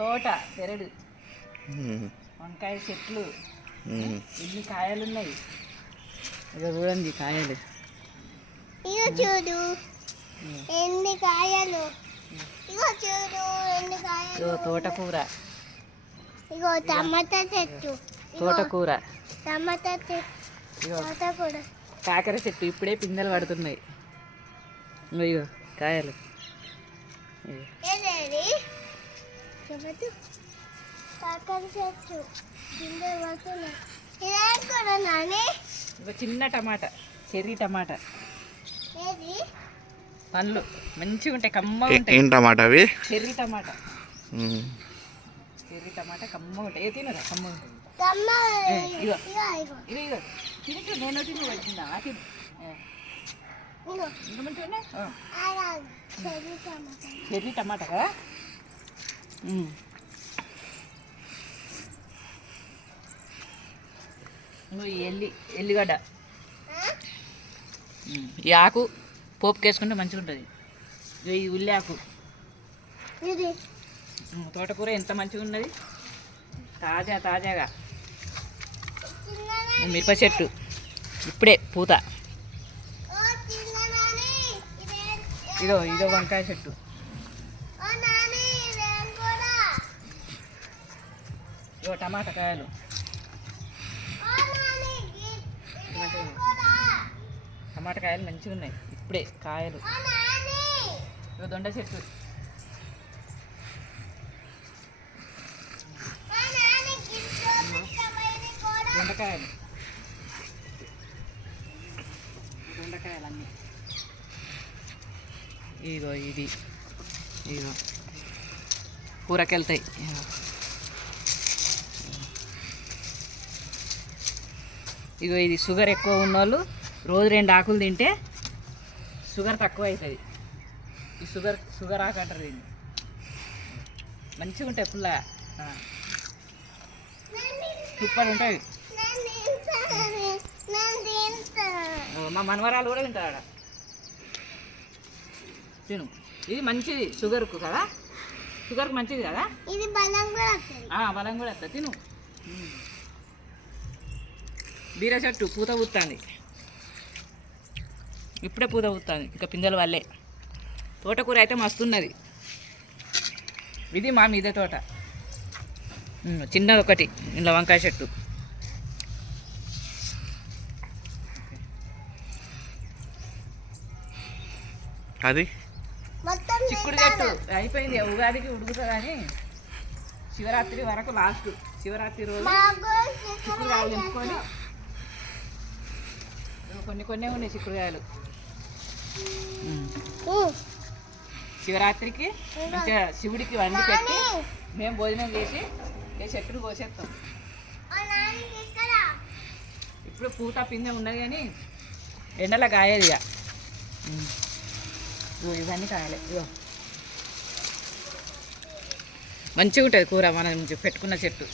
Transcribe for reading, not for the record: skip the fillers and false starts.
తోట పెరడు, వంకాయ చెట్లు, ఎన్ని కాయలు ఉన్నాయి. ఇక చూడండి కాయలు. ఇగో చూడు ఎన్ని కాయలు. ఇగో చూడు ఎన్ని కాయలు. తోటకూర, ఇగో టమాటా చెట్టు, తోటకూర, టమాటా చెట్టు, తోటకూర, కాకర చెట్టు ఇప్పుడే పిందెలు పడుతున్నాయి. ఇగో కాయలు. ఏదేది కాకర చెట్టు పిందెలు పడుతున్నాయి. ఇదేం కూడా నాని. ఇగో చిన్న టమాటా, చెర్రీ టమాటా. ఏది పండ్లు మంచిగా ఉంటాయి, కమ్మగా ఉంటాయి. ఏం టమాటా అవి? చెర్రీ టమాటా. చెర్రీ టమాటా కమ్మగా ఉంటాయి. ఏ తినరా కమ్మగా ఉంటుంది. ఇగో ఇగో ఇగో తినచ్చు. నేను తిని పెడుతుందా తిని. ఇంకా మంచిగా చెర్రీ టమాటా కదా. ఈ ఎల్లిగడ్డ, ఈ ఆకు పోపుకి వేసుకుంటే మంచిగా ఉంటుంది. ఈ ఉల్లి ఆకు, తోటకూర ఎంత మంచిగా ఉన్నది, తాజాగా. మిరప చెట్టు ఇప్పుడే పూత. ఇదో వంకాయ చెట్టు. ఇదో టమాటా కాయలు. టమాటా కాయలు మంచిగా ఉన్నాయి ఇప్పుడే కాయలు. ఇదో దొండ చెట్టు. దొండకాయలు అన్నీ. ఇగో ఇగో కూరకి వెళ్తాయి. ఇగో ఇది షుగర్ ఎక్కువ ఉన్నోళ్ళు రోజు 2 ఆకులు తింటే షుగర్ తక్కువ అవుతుంది. ఈ షుగర్ ఆకు అంటారు దీన్ని. మంచిగా ఉంటాయి పుల్లగా, సూపర్ ఉంటాయి. మా మనవరాలు కూడా తింటారు. తిను, ఇది మంచిది షుగర్కు కదా. షుగర్కి మంచిది కదా. ఇది బలం కూడా వస్తుంది. తిను. బీర చెట్టు పూత పూస్తుంది ఇప్పుడే, పూత పూస్తుంది ఇంకా పిందెల వల్లే. తోటకూర అయితే మస్తున్నది. ఇది మా మీదే తోట, చిన్నది ఒకటి. ఇంట్లో వంకాయ చెట్టు. అది చిక్కుడు చెట్టు అయిపోయింది. ఉగాదికి ఉడుకుతుంది కానీ శివరాత్రి వరకు లాస్ట్. శివరాత్రి రోజు చిక్కుడుకాయలు తెంపుకొని, కొన్ని ఉన్నాయి చిక్కుడుకాయలు. శివరాత్రికి మంచిగా శివుడికి వండి పెట్టి మేము భోజనం చేసి చెట్టును కోసేస్తాం. ఇప్పుడు పూత పిందె ఉన్నది కానీ ఎండలో కాయదు ఇక. ఇవన్నీ కాయలే. ఇగో మంచిగా ఉంటుంది కూర మనం పెట్టుకున్న చెట్టు.